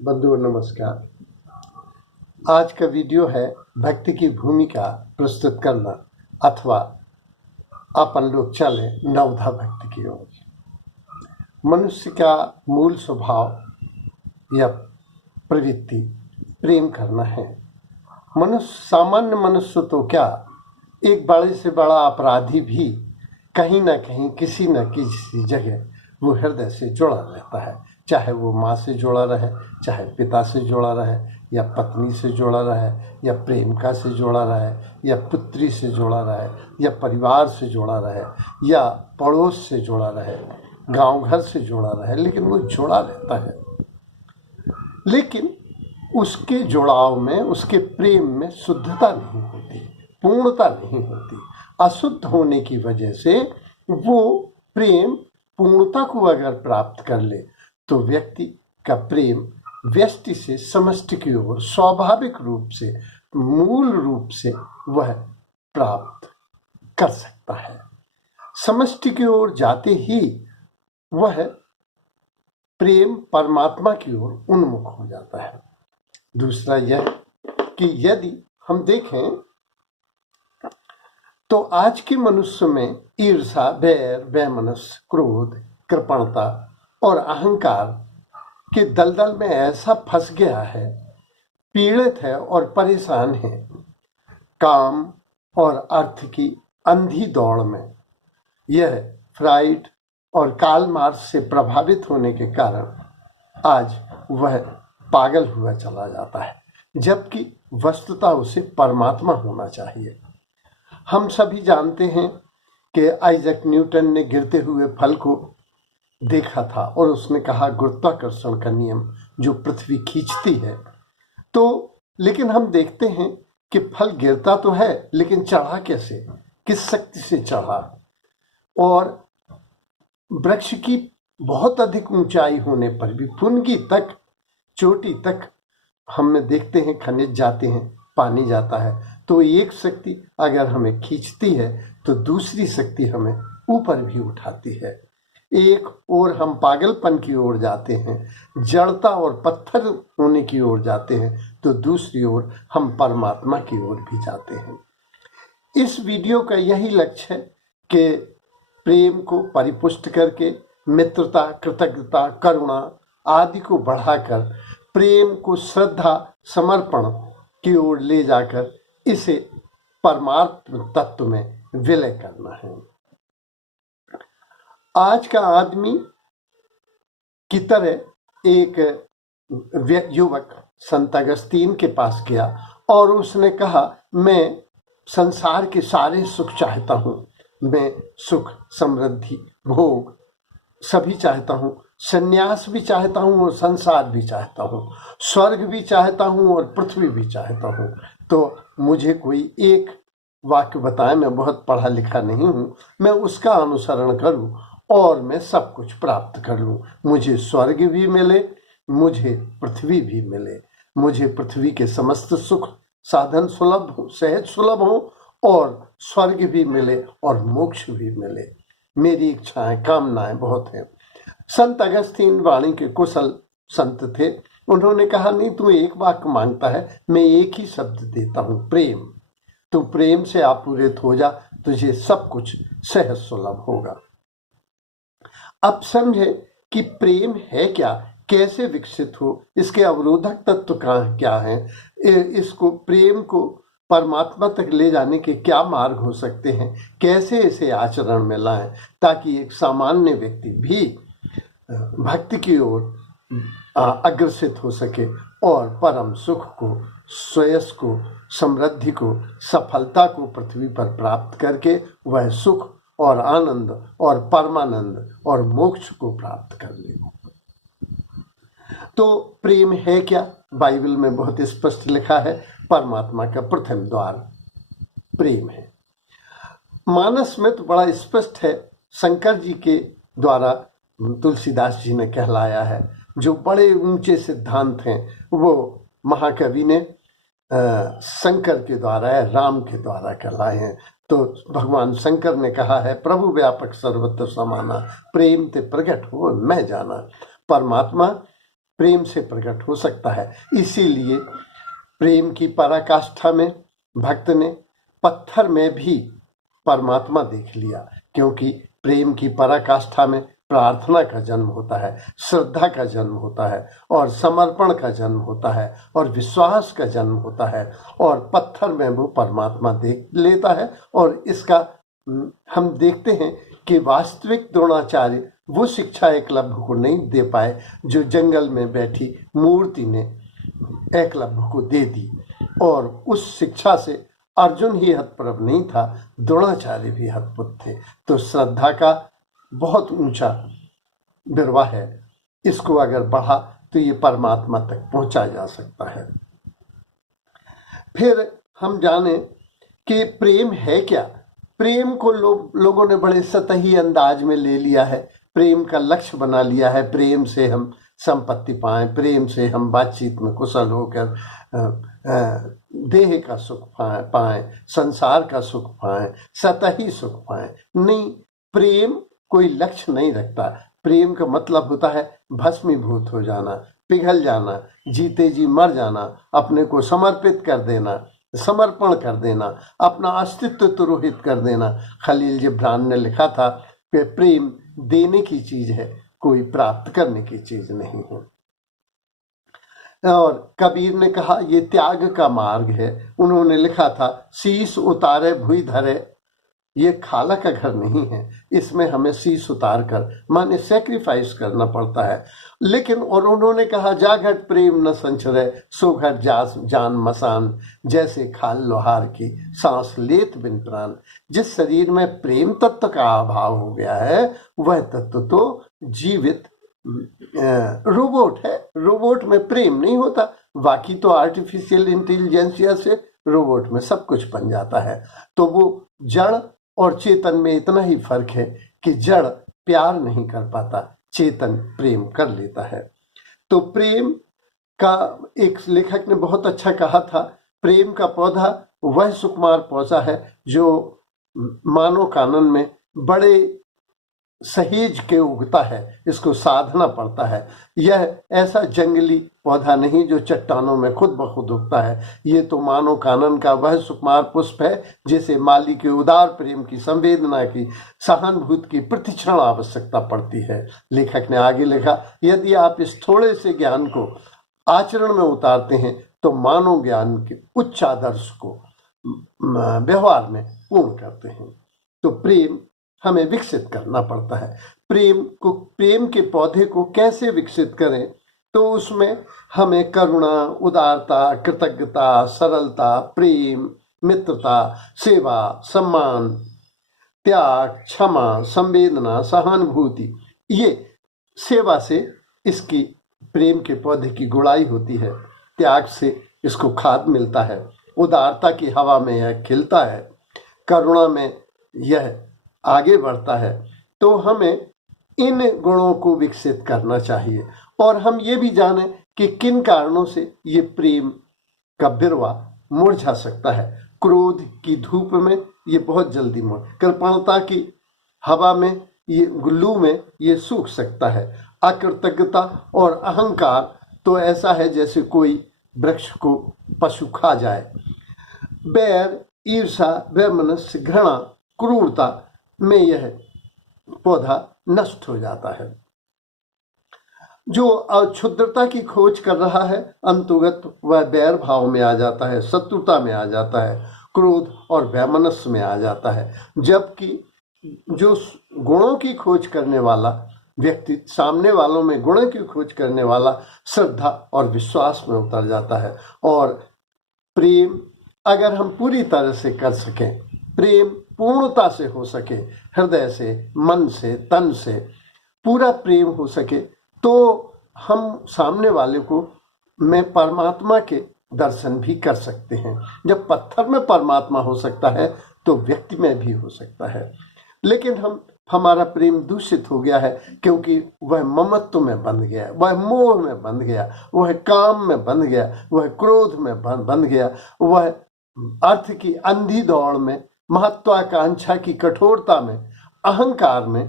बंधुओं नमस्कार। आज का वीडियो है भक्ति की भूमिका प्रस्तुत करना अथवा अपन लोग चले नवधा भक्ति की ओर। मनुष्य का मूल स्वभाव या प्रवृत्ति प्रेम करना है। सामान्य मनुष्य तो क्या, एक बड़े से बड़ा अपराधी भी कहीं ना कहीं किसी न किसी जगह वो हृदय से जुड़ा रहता है, चाहे वो माँ से जुड़ा रहे, चाहे पिता से जुड़ा रहे, या पत्नी से जुड़ा रहे, या प्रेमिका से जुड़ा रहे, या पुत्री से जुड़ा रहे, या परिवार से जुड़ा रहे, या पड़ोस से जुड़ा रहे, गांव घर से जुड़ा रहे, लेकिन वो जुड़ा रहता है। लेकिन उसके जुड़ाव में, उसके प्रेम में शुद्धता नहीं होती, पूर्णता नहीं होती। अशुद्ध होने की वजह से वो प्रेम पूर्णता को अगर प्राप्त कर ले तो व्यक्ति का प्रेम व्यष्टि से समष्टि की ओर स्वाभाविक रूप से, मूल रूप से वह प्राप्त कर सकता है। समष्टि की ओर जाते ही वह प्रेम परमात्मा की ओर उन्मुख हो जाता है। दूसरा यह कि यदि हम देखें तो आज के मनुष्य में ईर्षा, बैर, वैमनस्य, क्रोध, कृपणता और अहंकार के दलदल में ऐसा फंस गया है, पीड़ित है और परेशान है। काम और अर्थ की अंधी दौड़ में यह फ्राइड और कार्ल मार्क्स से प्रभावित होने के कारण आज वह पागल हुआ चला जाता है, जबकि वस्तुतः उसे परमात्मा होना चाहिए। हम सभी जानते हैं कि आइजैक न्यूटन ने गिरते हुए फल को देखा था और उसने कहा गुरुत्वाकर्षण का नियम जो पृथ्वी खींचती है। तो लेकिन हम देखते हैं कि फल गिरता तो है, लेकिन चढ़ा कैसे, किस शक्ति से चढ़ा। और वृक्ष की बहुत अधिक ऊंचाई होने पर भी पुनगी तक, चोटी तक हम देखते हैं खनिज जाते हैं, पानी जाता है। तो एक शक्ति अगर हमें खींचती है तो दूसरी शक्ति हमें ऊपर भी उठाती है। एक ओर हम पागलपन की ओर जाते हैं, जड़ता और पत्थर होने की ओर जाते हैं, तो दूसरी ओर हम परमात्मा की ओर भी जाते हैं। इस वीडियो का यही लक्ष्य है कि प्रेम को परिपुष्ट करके मित्रता, कृतज्ञता, करुणा आदि को बढ़ाकर प्रेम को श्रद्धा, समर्पण की ओर ले जाकर इसे परमात्म तत्व में विलय करना है। आज का आदमी की तरह एक युवक संत अगस्तीन के पास गया और उसने कहा, मैं संसार के सारे सुख चाहता हूँ, मैं सुख, समृद्धि, भोग सभी चाहता हूँ, संन्यास भी चाहता हूँ और संसार भी चाहता हूँ, स्वर्ग भी चाहता हूँ और पृथ्वी भी चाहता हूँ। तो मुझे कोई एक वाक्य बताएं, मैं बहुत पढ़ा लिखा नहीं हूँ, मैं उसका अनुसरण करूँ और मैं सब कुछ प्राप्त कर लूँ। मुझे स्वर्ग भी मिले, मुझे पृथ्वी भी मिले, मुझे पृथ्वी के समस्त सुख साधन सुलभ हो, सहज सुलभ हो, और स्वर्ग भी मिले और मोक्ष भी मिले। मेरी इच्छाएं, कामनाएं बहुत हैं। संत अगस्तीन वाणी के कुशल संत थे। उन्होंने कहा, नहीं, तू एक वाक्य मांगता है, मैं एक ही शब्द देता हूं, प्रेम। तू प्रेम से आपूरित हो जा, तुझे सब कुछ सहज सुलभ होगा। अब समझे कि प्रेम है क्या, कैसे विकसित हो, इसके अवरोधक तत्व क्या है, इसको प्रेम को परमात्मा तक ले जाने के क्या मार्ग हो सकते हैं, कैसे इसे आचरण में लाएं, ताकि एक सामान्य व्यक्ति भी भक्ति की ओर अग्रसित हो सके और परम सुख को, श्रेयस को, समृद्धि को, सफलता को पृथ्वी पर प्राप्त करके वह सुख और आनंद और परमानंद और मोक्ष को प्राप्त कर ले। तो प्रेम है क्या? बाइबल में बहुत स्पष्ट लिखा है, परमात्मा का प्रथम द्वार प्रेम है। मानस में तो बड़ा स्पष्ट है, शंकर जी के द्वारा तुलसीदास जी ने कहलाया है, जो बड़े ऊंचे सिद्धांत हैं वो महाकवि ने शंकर के द्वारा है, राम के द्वारा कहलाए हैं। तो भगवान शंकर ने कहा है, प्रभु व्यापक सर्वत्र समाना, प्रेम ते प्रगट हो मैं जाना। परमात्मा प्रेम से प्रकट हो सकता है। इसीलिए प्रेम की पराकाष्ठा में भक्त ने पत्थर में भी परमात्मा देख लिया, क्योंकि प्रेम की पराकाष्ठा में प्रार्थना का जन्म होता है, श्रद्धा का जन्म होता है, और समर्पण का जन्म होता है, और विश्वास का जन्म होता है, और पत्थर में वो परमात्मा देख लेता है। और इसका हम देखते हैं कि वास्तविक द्रोणाचार्य वो शिक्षा एकलव्य को नहीं दे पाए जो जंगल में बैठी मूर्ति ने एकलव्य को दे दी, और उस शिक्षा से अर्जुन ही हतप्रभ नहीं था, द्रोणाचार्य भी हतप्रभ थे। तो श्रद्धा का बहुत ऊंचा विरवा है, इसको अगर बढ़ा तो ये परमात्मा तक पहुंचा जा सकता है। फिर हम जाने कि प्रेम है क्या। प्रेम को लोगों ने बड़े सतही अंदाज में ले लिया है, प्रेम का लक्ष्य बना लिया है। प्रेम से हम संपत्ति पाएं, प्रेम से हम बातचीत में कुशल होकर देह का सुख पाएं, संसार का सुख पाएं, सतही सुख पाएं। नहीं, प्रेम कोई लक्ष्य नहीं रखता। प्रेम का मतलब होता है भस्मीभूत हो जाना, पिघल जाना, जीते जी मर जाना, अपने को समर्पित कर देना, समर्पण कर देना, अपना अस्तित्व तुरोहित कर देना। खलील जिब्रान ने लिखा था कि प्रेम देने की चीज है, कोई प्राप्त करने की चीज नहीं है। और कबीर ने कहा ये त्याग का मार्ग है। उन्होंने लिखा था शीश उतारे भुई धरे, ये खाला का घर नहीं है, इसमें हमें शीश उतार कर माने सैक्रिफाइस करना पड़ता है। लेकिन और उन्होंने कहा जाघट प्रेम न संचरे, सो घट जान मसान, जैसे खाल लोहार की सांस लेत बिन प्राण। जिस शरीर में प्रेम तत्व का अभाव हो गया है वह तत्व तो जीवित रोबोट है। रोबोट में प्रेम नहीं होता। बाकी तो आर्टिफिशियल इंटेलिजेंसिया से रोबोट में सब कुछ बन जाता है। तो वो जड़ और चेतन में इतना ही फर्क है कि जड़ प्यार नहीं कर पाता, चेतन प्रेम कर लेता है। तो प्रेम का एक लेखक ने बहुत अच्छा कहा था, प्रेम का पौधा वह सुकुमार पौधा है जो मानव कानन में बड़े सहेज के उगता है, इसको साधना पड़ता है। यह ऐसा जंगली पौधा नहीं जो चट्टानों में खुद ब खुद उगता है। ये तो मानव कानन का वह सुकुमार पुष्प है जिसे माली के उदार प्रेम की, संवेदना की, सहानुभूति की प्रतिक्षण आवश्यकता पड़ती है। लेखक ने आगे लिखा, यदि आप इस थोड़े से ज्ञान को आचरण में उतारते हैं तो मानव ज्ञान के उच्च आदर्श को व्यवहार में पूर्ण करते हैं। तो प्रेम हमें विकसित करना पड़ता है। प्रेम के पौधे को कैसे विकसित करें, तो उसमें हमें करुणा, उदारता, कृतज्ञता, सरलता, प्रेम, मित्रता, सेवा, सम्मान, त्याग, क्षमा, संवेदना, सहानुभूति, ये सेवा से इसकी प्रेम के पौधे की गुड़ाई होती है। त्याग से इसको खाद मिलता है। उदारता की हवा में यह खिलता है। करुणा में यह आगे बढ़ता है। तो हमें इन गुणों को विकसित करना चाहिए। और हम ये भी जाने कि किन कारणों से ये प्रेम का बिरवा मुरझा सकता है। क्रोध की धूप में ये बहुत जल्दी कृपणता की हवा में, ये लू में ये सूख सकता है। अकृतज्ञता और अहंकार तो ऐसा है जैसे कोई वृक्ष को पशु खा जाए। बैर, ईर्षा, वैमनस्य, घृणा, क्रूरता में यह पौधा नष्ट हो जाता है। जो क्षुद्रता की खोज कर रहा है अंतुगत वह बैर भाव में आ जाता है, शत्रुता में आ जाता है, क्रोध और वैमनस्य में आ जाता है। जबकि जो गुणों की खोज करने वाला व्यक्ति, सामने वालों में गुणों की खोज करने वाला, श्रद्धा और विश्वास में उतर जाता है। और प्रेम अगर हम पूरी तरह से कर सकें, प्रेम पूर्णता से हो सके, हृदय से, मन से, तन से पूरा प्रेम हो सके, तो हम सामने वाले को में परमात्मा के दर्शन भी कर सकते हैं। जब पत्थर में परमात्मा हो सकता है तो व्यक्ति में भी हो सकता है। लेकिन हमारा प्रेम दूषित हो गया है क्योंकि वह ममत्व में बंध गया, वह मोह में बंध गया, वह काम में बंध गया, वह क्रोध में बंध गया, वह अर्थ की अंधी दौड़ में, महत्वाकांक्षा की कठोरता में, अहंकार में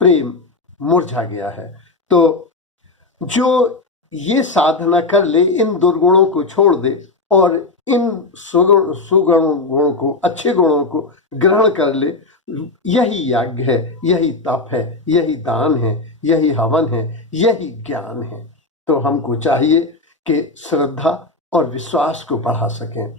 प्रेम मुरझा गया है। तो जो ये साधना कर ले, इन दुर्गुणों को छोड़ दे और इन सुगुणों को, अच्छे गुणों को ग्रहण कर ले, यही यज्ञ है, यही तप है, यही दान है, यही हवन है, यही ज्ञान है। तो हमको चाहिए कि श्रद्धा और विश्वास को बढ़ा सकें।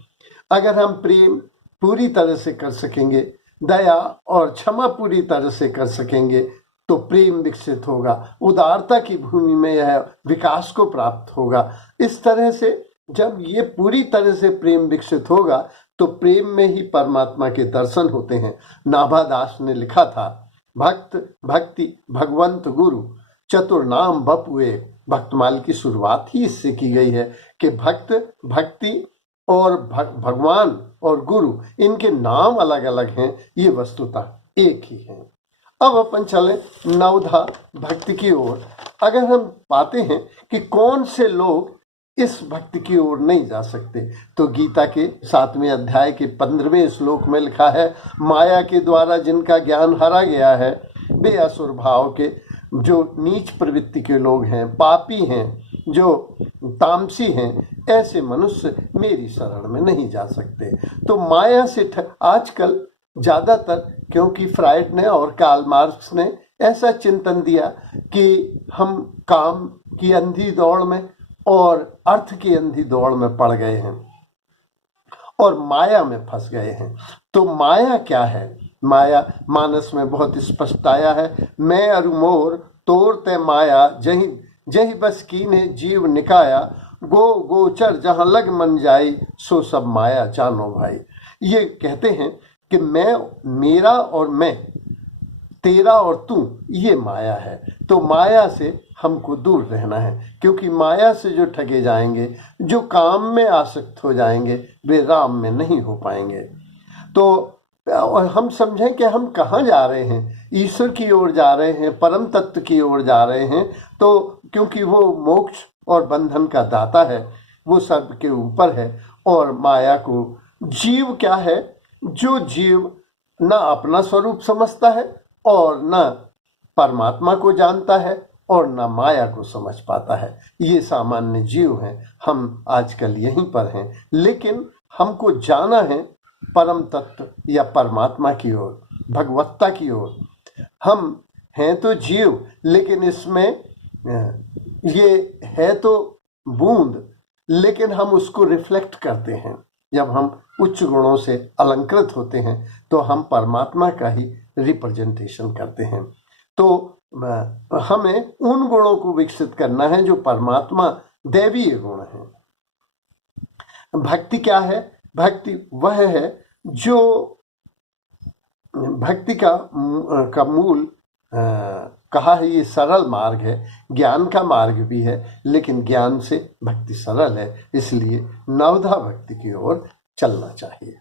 अगर हम प्रेम पूरी तरह से कर सकेंगे, दया और क्षमा पूरी तरह से कर सकेंगे, तो प्रेम विकसित होगा, उदारता की भूमि में यह विकास को प्राप्त होगा। इस तरह से जब ये पूरी तरह से प्रेम विकसित होगा तो प्रेम में ही परमात्मा के दर्शन होते हैं। नाभादास ने लिखा था, भक्त भक्ति भगवंत गुरु चतुर नाम बपुए। भक्तमाल की शुरुआत ही इससे की गई है कि भक्त भक्ति और भगवान और गुरु, इनके नाम अलग अलग हैं, ये वस्तुतः एक ही हैं। अब अपन चले नवधा भक्ति की ओर। अगर हम पाते हैं कि कौन से लोग इस भक्ति की ओर नहीं जा सकते, तो गीता के 7वें अध्याय के 15वें श्लोक में लिखा है, माया के द्वारा जिनका ज्ञान हरा गया है, वे असुर भाव के, जो नीच प्रवृत्ति के लोग हैं, पापी हैं, जो तामसी हैं, ऐसे मनुष्य मेरी शरण में नहीं जा सकते। तो माया से आजकल ज्यादातर, क्योंकि फ्राइड ने और कार्ल मार्क्स ने ऐसा चिंतन दिया कि हम काम की अंधी दौड़ में और अर्थ की अंधी दौड़ में पड़ गए हैं और माया में फंस गए हैं। तो माया क्या है? माया मानस में बहुत स्पष्ट आया है, मैं अरु मोर तोर ते माया, जही जही बस कीने जीव निकाया, गो गोचर जहां लग मन जाई, सो सब माया जानो भाई। ये कहते हैं कि मैं, मेरा और मैं, तेरा और तू, ये माया है। तो माया से हमको दूर रहना है, क्योंकि माया से जो ठगे जाएंगे, जो काम में आसक्त हो जाएंगे, वे राम में नहीं हो पाएंगे। तो और हम समझें कि हम कहाँ जा रहे हैं, ईश्वर की ओर जा रहे हैं, परम तत्व की ओर जा रहे हैं। तो क्योंकि वो मोक्ष और बंधन का दाता है, वो सब के ऊपर है। और माया को, जीव क्या है? जो जीव न अपना स्वरूप समझता है और न परमात्मा को जानता है और न माया को समझ पाता है, ये सामान्य जीव हैं। हम आजकल यहीं पर हैं, लेकिन हमको जाना है परम तत्व या परमात्मा की ओर, भगवत्ता की ओर। हम हैं तो जीव, लेकिन इसमें ये है तो बूंद, लेकिन हम उसको रिफ्लेक्ट करते हैं। जब हम उच्च गुणों से अलंकृत होते हैं तो हम परमात्मा का ही रिप्रेजेंटेशन करते हैं। तो हमें उन गुणों को विकसित करना है जो परमात्मा दैवीय गुण हैं। भक्ति क्या है? भक्ति वह है जो भक्ति का मूल कहा है, ये सरल मार्ग है, ज्ञान का मार्ग भी है, लेकिन ज्ञान से भक्ति सरल है, इसलिए नवधा भक्ति की ओर चलना चाहिए।